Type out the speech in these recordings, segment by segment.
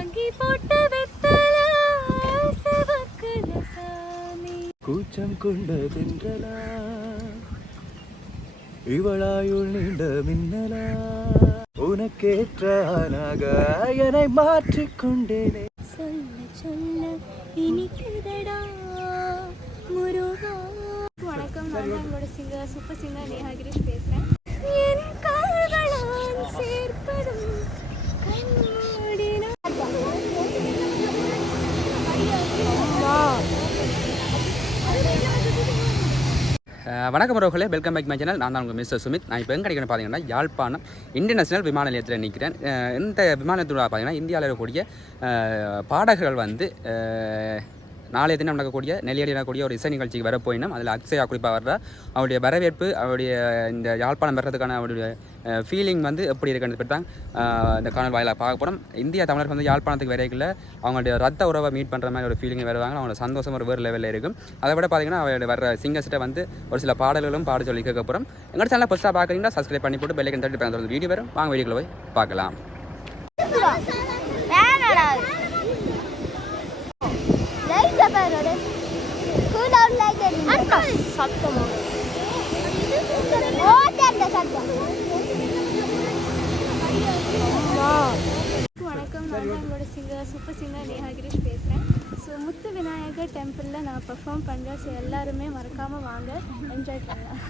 வாங்கி போட்டு வெத்தல சாமி. கூச்சம் கொண்டதென்றலா? இவளாயுள் நீண்ட மின்னலா? உனக்கேற்ற ஆனாக என்னை மாற்றிக்கொண்டேனே சொல்ல சொல்ல இனிக்குதடா முருகா. வணக்கம் நான் உங்களோட singer super singer Neha Girish பேசுகிறேன் என் கால்களால் சேர்ப்பதும் கண்மூடினா வணக்கம் ரோகலே வெல்கம் பேக் மை சேனல் நான் தான் உங்கள் மிஸ்டர் சுமித். நான் இப்போ எங்கே கிடைக்கணும் பார்த்தீங்கன்னா யாழ்ப்பாணம் இன்டர்நேஷனல் விமான நிலையத்தில் நிற்கிறேன் இந்த விமான நிலையத்தில் பார்த்தீங்கன்னா இந்தியாவில் இருக்கக்கூடிய பாடகர்கள் வந்து நாளைய தினம் நடக்கக்கூடிய நெல்லியடி நடக்கக்கூடிய ஒரு இசை நிகழ்ச்சிக்கு வரப்போயினும் அதில் அக்ஷயா குறிப்பாக வர்ற. அவருடைய வரவேற்பு அவருடைய இந்த யாழ்ப்பாணம் வர்றதுக்கான அவருடைய ஃபீலிங் வந்து எப்படி இருக்குன்னு தான் இந்த காணல் வாயிலாக பார்க்க போகிறோம் இந்தியா தமிழர்கள் வந்து யாழ்ப்பாணத்துக்கு வரைக்குள்ள அவங்களுடைய ரத்த உறவை மீட் பண்ணுற மாதிரி ஒரு ஃபீலிங் வருவாங்க. அவங்களோட சந்தோஷம் ஒரு வேறு லெவலில் இருக்கும். அதை விட பார்த்தீங்கன்னா அவருடைய வர சிங்கர்ஸ்கிட்ட வந்து ஒரு சில பாடல்களும் பாட சொல்லி கேட்க போகிறோம் எங்கள் சேனலில் ஃபஸ்ட்டாக பார்க்குறீங்கன்னா சப்ஸ்கிரைப் பண்ணி போட்டு பெல்லைக்கன் தட்டி தொடர்ந்து வீடியோ வரும். வாங்க வீடியோக்குள்ள போய் பார்க்கலாம். வணக்கம் நான் உங்களோட singer super singer Neha Girish பேசுகிறேன் ஸோ முத்து விநாயகர் டெம்பிளில் நான் பெர்ஃபார்ம் பண்ணுறேன் ஸோ எல்லாருமே மறக்காமல் வாங்க. என்ஜாய் பண்ணலாம்.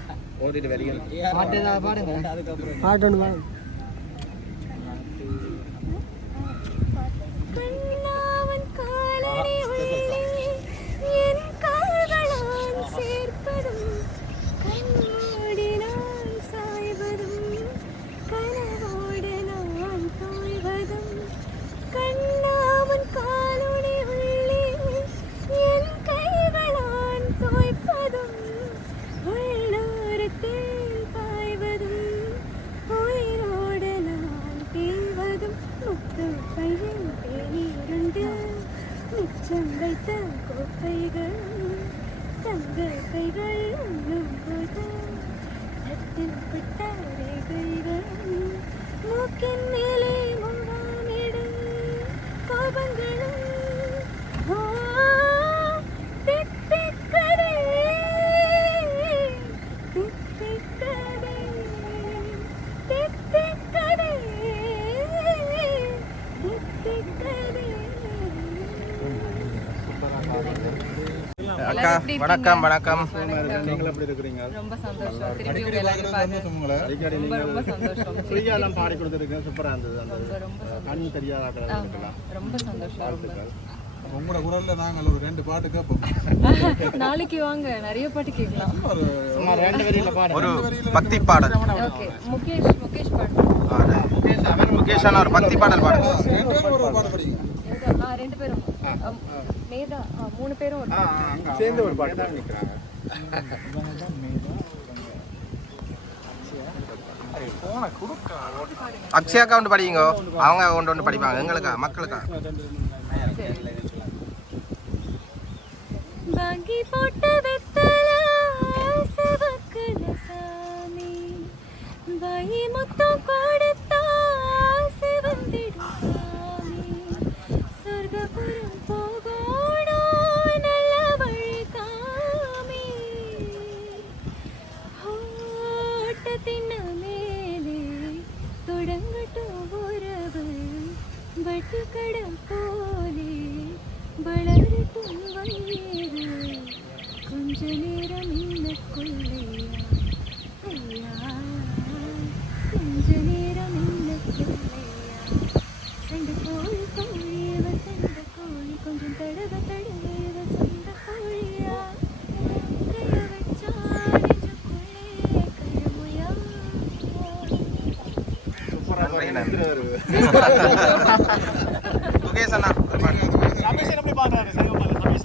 அக்கா வணக்கம் வணக்கம் நீங்கள் எப்படி இருக்கிறீங்க. ரொம்ப சந்தோஷம். திரும்பி உங்க எல்லாரையும் ரொம்ப ரொம்ப சந்தோஷம். ஃப்ரீயாக எல்லாம் பாடி கொடுத்துருக்கேன் சூப்பராக இருந்தது. அந்த கண் தெரியாத ஆட்கள் ரொம்ப சந்தோஷம். ரொம்ப. உங்களோட குரல்ல நாங்கள் ஒரு ரெண்டு பாட்டு கேட்போம். நாளைக்கு வாங்க. நிறைய பாட்டு கேட்கலாம். சும்மா ரெண்டு வரியில் பாடு. ஒரு பக்தி பாடல். ஓகே. முகேஷ் முகேஷ் பாட்டு முகேஷ் அண்ணா ஒரு பக்தி பாடல் பாடல் ரெண்டு பேரும் ஒரு பாட்டு படிங்க. ரெண்டு பேரும். மேதா மூணு பேரும் ஒரு சேர்ந்து ஒரு பாட்டு தான் நிற்கிறாங்க அக்ஷயா அக்கௌண்ட் படிங்க அவங்க ஒன்று வந்து படிப்பாங்க. எங்களுக்கா? மக்களுக்கா? வாங்கி போட்டு வெத்தல சிவக்கல சாமி. வாயி முத்தம் கொடுத்தா വെട്ടുകടം പോലെ വളരട്ടും വൈകി കൊഞ്ചനേരം ഇന്ന് കൊള്ളയ അയ്യാ കൊഞ്ചനേരം ഇന്ന് കൊള്ളയ സണ്ട കോഴി കോഴിയവ സണ്ട കോഴി കൊഞ്ചം തടവ തടവയവ സണ്ട കോഴിയ കൈ വെച്ചാടി ചുക്കുള്ളേ அண்ணா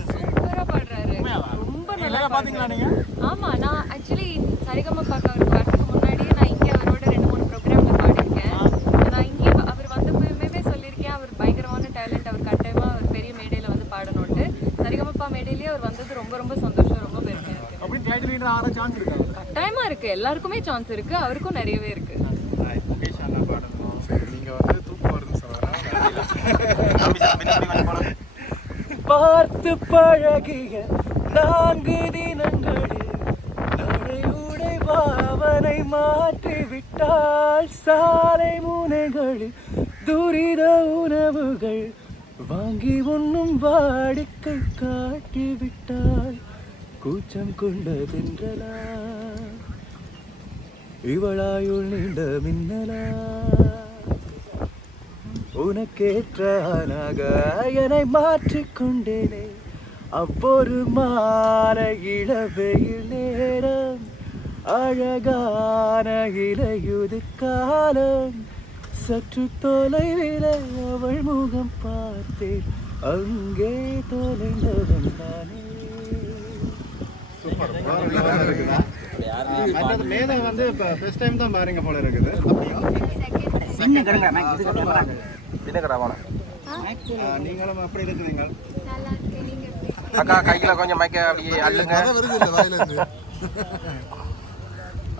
சூப்பரா பாடுறாரு. ரொம்ப நல்லா பாத்தீங்களா நீங்க? ஆமா நான் ஆக்சுவலி சரிகம பார்க்க அவர் வரதுக்கு முன்னாடியே நான் இங்க அவரோட ரெண்டு மூணு ப்ரோக்ராம்ல பாடியிருக்கேன். நான் இங்கே அவர் வந்தப்பயுமே சொல்லியிருக்கேன் அவர் பயங்கரமான டேலண்ட் அவர் கட்டாயமா அவர் பெரிய மேடையில வந்து பாடணும்ட்டு சரிகமப்பா மேடையிலேயே அவர் வந்தது ரொம்ப ரொம்ப சந்தோஷம் ரொம்ப பெருமையா இருக்கு. கட்டாயமா இருக்கு. எல்லாருக்குமே சான்ஸ் இருக்கு. அவருக்கும் நிறையவே இருக்கு. பார்த்து பழகிய நான்கு தினங்களில் நடையுடை பாவனை மாற்றி விட்டால் சாலை முனைகளில் துரித உணவுகள் வாங்கி உண்ணும் வாடிக்கை காட்டி விட்டால் கூச்சம் கொண்டதென்றலா? இவளாயுள் நீண்ட மின்னலா? உனக்கேற்ற ஆணாக என்னை மாற்றிக்கொண்டேனே. அவ்வொரு மாலை இளவெயில் நேரம் அழகான இலையுது காலம். சற்று தொலைவில் அவள் முகம் பார்த்தேன். அங்கே தொலைந்தவன் நானே. மற்றது மேதை வந்து இப்போ ஃபர்ஸ்ட் டைம் தான் பாருங்க போல இருக்குது. தினகரா நீங்களும் இருக்கிறீங்க. அக்கா கையில் கொஞ்சம் மைக்க அப்படியே அள்ளுங்க.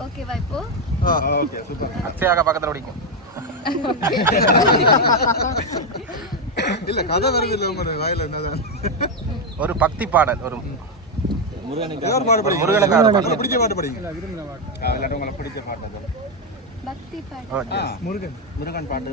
ஓகேவா இப்போ. Okay super. அக்ஷயாக்கா பக்கத்தில் பிடிக்கும் இல்ல கதை வருது இல்லை உங்க வாயில என்னதான் ஒரு பக்தி பாடல் ஒரு. உங்களுக்கு பிடிச்ச பாட்டு படிங்க. பிடிச்ச பாட்டு. முருகன். முருகன் பாட்டு.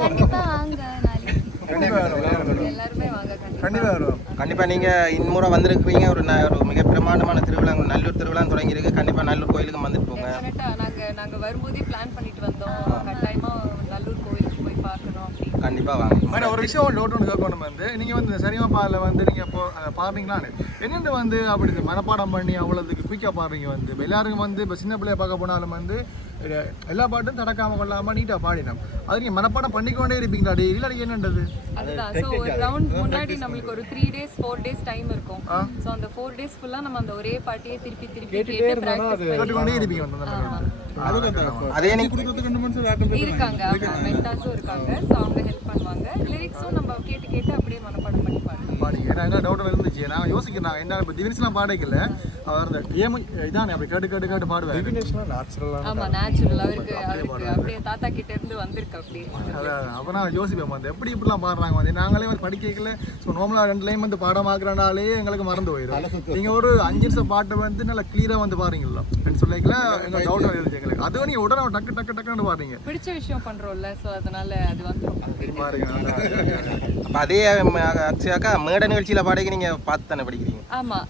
கண்டிப்பா வாங்க நாளைக்கு. எல்லாருமே வாங்க கண்டிப்பா. நீங்க இன்முறை வந்திருக்கிறீங்க. ஒரு ந- ஒரு மிக பிரமாண்டமான திருவிழா நல்லூர் திருவிழா தொடங்கி இருக்கு கண்டிப்பா நல்லூர் கோயிலுக்கு வந்துட்டு போங்க. நாங்க நாங்க வரும்போதே பிளான் பண்ணிட்டு வந்தோம். கட்டாயமா நல்லூர் கோயிலுக்கு போய் பார்க்கணும் கண்டிப்பா வாங்க. மேடம் ஒரு விஷயம் டவுட் ஒன்று கேட்கணும் வந்து நீங்கள் வந்து சரிமா பாலில் வந்து நீங்கள் இப்போ பாடுறீங்களான்னு என்னென்று வந்து அப்படி மனப்பாடம் பண்ணி அவ்வளோதுக்கு குயிக்காக பாடுறீங்க வந்து? எல்லாருக்கும் வந்து இப்போ சின்ன பிள்ளைய பார்க்க போனாலும் வந்து எல்லா பாட்டும் தடக்காமல் கொள்ளாமல் நீட்டாக பாடினோம் அது நீங்கள் மனப்பாடம் பண்ணிக்கொண்டே இருப்பீங்களா? டெய்லி இல்லை என்னன்றது? அதுதான். ஸோ ஒரு ரவுண்ட் முன்னாடி நம்மளுக்கு ஒரு three days four days time இருக்கும். ஸோ அந்த ஃபோர் டேஸ் ஃபுல்லாக நம்ம அந்த ஒரே பாட்டியே திருப்பி திருப்பி கேட்டு ப்ராக்டிஸ் கேட்டுக்கொண்டே இருப்பீங்க அதே நீ இருக்காங்க. மென்டாஸும் இருக்காங்க. ஸோ அவங்க ஹெல்ப் பண்ணுவாங்க. லிரிக்ஸும் நம்ம கேட்டு கேட்டு அப்படியே மனப்பாடம் என்ன டவுட் இருந்துச்சு. நான் யோசிக்கிறேன் என்ன இப்போ திவின்ஸ்லாம் பாடிக்கல. அவர் அந்த ஏம் இதானே அப்படி கேட்டு கேட்டு கேட்டு பாடுவேன் ஆமா நேச்சுரல் அவருக்கு அவருக்கு அப்படியே தாத்தா கிட்ட இருந்து வந்திருக்கு அப்படியே அதான் அப்போ நான் யோசிப்பேன் வந்து எப்படி இப்படிலாம் பாடுறாங்க வந்து. நாங்களே வந்து படிக்கல ஸோ நார்மலாக ரெண்டு லைன் வந்து பாடமாக்குறனாலே எங்களுக்கு மறந்து போயிடும் நீங்கள் ஒரு அஞ்சு நிமிஷம் பாட்டை வந்து நல்லா கிளியராக வந்து பாருங்களா சொல்லிக்கல எங்களுக்கு டவுட் இருந்துச்சு எங்களுக்கு அதுவும் நீங்கள் உடனே டக்கு டக்கு டக்குன்னு பாடுறீங்க. பிடிச்ச விஷயம் பண்றோம்ல ஸோ அதனால அது வந்துடும் பாருங்க. அப்ப அதே ம, அக்ஷயாக்கா மேடை நிகழ்ச்சியில் பாடகி நீங்கள் பார்த்து தானே படிக்கிறீங்க? ஆமாம்